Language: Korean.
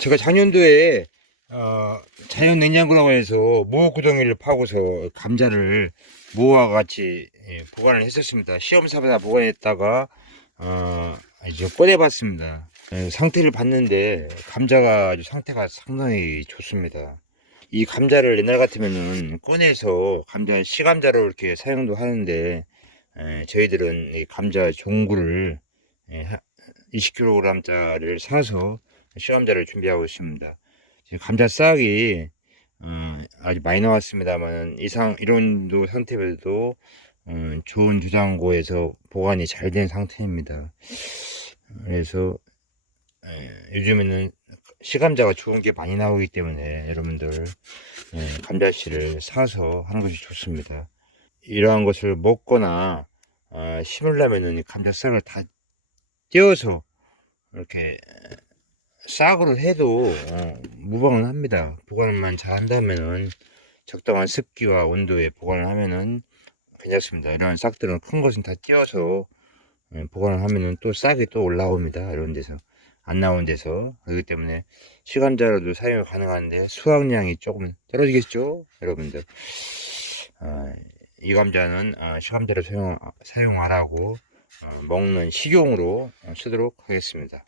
제가 작년도에 어, 자연 냉장고라고 해서 무호 구덩이를 파고서 감자를 무와 같이 예, 보관을 했었습니다. 시험 삼아 보관했다가 어, 이제 꺼내봤습니다. 예, 상태를 봤는데 감자가 아주 상태가 상당히 좋습니다. 이 감자를 옛날 같으면은 꺼내서 감자 시감자로 이렇게 사용도 하는데 예, 저희들은 이 감자 종구를 예, 20kg짜리를 사서 시감자를 준비하고 있습니다. 지금 감자 싹이 어, 아주 많이 나왔습니다만 이상 이런도 상태에도 어, 좋은 주장고에서 보관이 잘 된 상태입니다. 그래서 에, 요즘에는 시감자가 좋은 게 많이 나오기 때문에 여러분들 예, 감자씨를 사서 하는 것이 좋습니다. 이러한 것을 먹거나 아, 심으려면은 이 감자 싹을 다 떼어서 이렇게 싹으로 해도 어, 무방은 합니다. 보관만 잘 한다면은 적당한 습기와 온도에 보관을 하면은 괜찮습니다. 이런 싹들은 큰 것은 다 띄어서 예, 보관을 하면은 또 싹이 또 올라옵니다. 이런 데서 안 나온 데서 그렇기 때문에 시감자로도 사용이 가능한데 수확량이 조금 떨어지겠죠, 여러분들. 아, 이 감자는 아, 시감자로 사용 사용하라고 어, 먹는 식용으로 어, 쓰도록 하겠습니다.